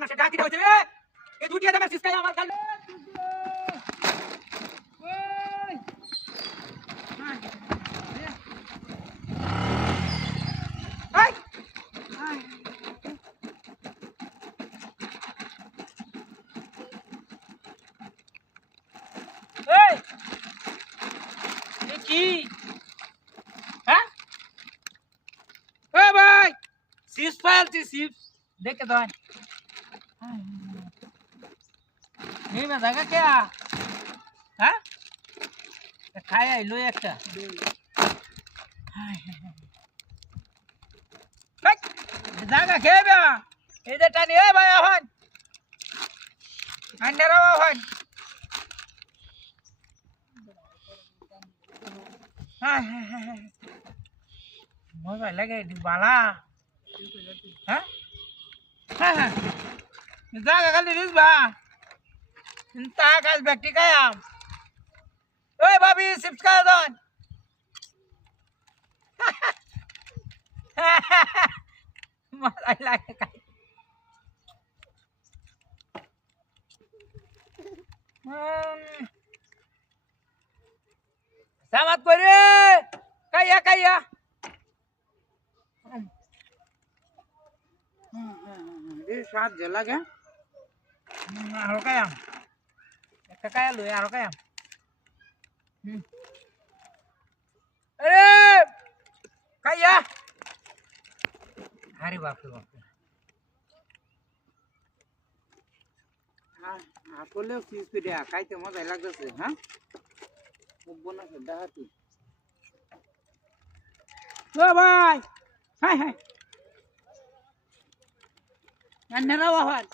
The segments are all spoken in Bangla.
না সেটা কি হচ্ছে রে এই দুটি দামের সিস্কাই আমার গাল এই এই কি হ্যাঁ এ ভাই চিপস পাইছি চিপস দেখে দাও এই মে জায়গা কে হ্যাঁ খাই আইলো একটা জায়গা খেয়ে বে এই যে টানি এ ভাই এখন আন্ডারাও এখন মজা লাগে বালা হ্যাঁ হ্যাঁ জায়গা খালি রিসবা তা কাজ ব্যক্তি কায়াম ওই ভাবি চিপস খায় দন মজা লাগে খাই সামাত করে কাইয়া কাইয়া সাত যে লাগে আরো কায়াম একটা কায়া লই আরো কায়াম আরে কাইয়া আরে বাপরে বাপরে আসলেও চিজ করে খাইতে মজাই লাগতেছে হ্যাঁ খুব বোনাছে দেখাতি ও ভাই হ্যাঁ হ্যাঁ রান্নারা বাহার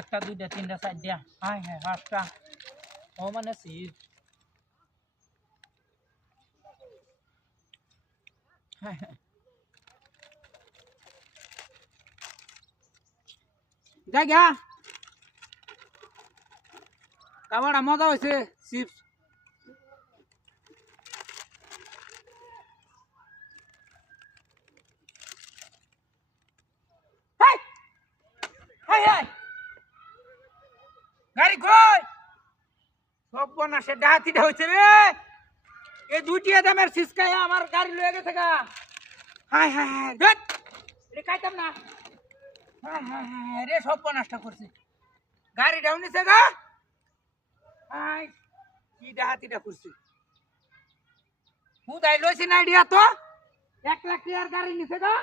একটা দুইটা তিনটা চারটা হ্যাঁ হ্যাঁ পাঁচটা ও মানে চিজ হ্যাঁ হ্যাঁ জায়গা কাবাড়া মজা হয়েছে চিপস গাড়ি কই সব না সে ডাহাতিটা হয়েছে রে এই দুটি দামের সিসকায় আমার গাড়ি লয়ে গেছে গা হায় হায় হায় দেখ রে খাইতাম না হ্যাঁ হ্যাঁ হ্যাঁ রে সব নষ্ট করছে গাড়ি ডাউন নিছে গা হায় কি ডাহাতিটা করছে হুদাই লইছি না আইডিয়া তো 1 লাখ টাকার গাড়ি নিছে গা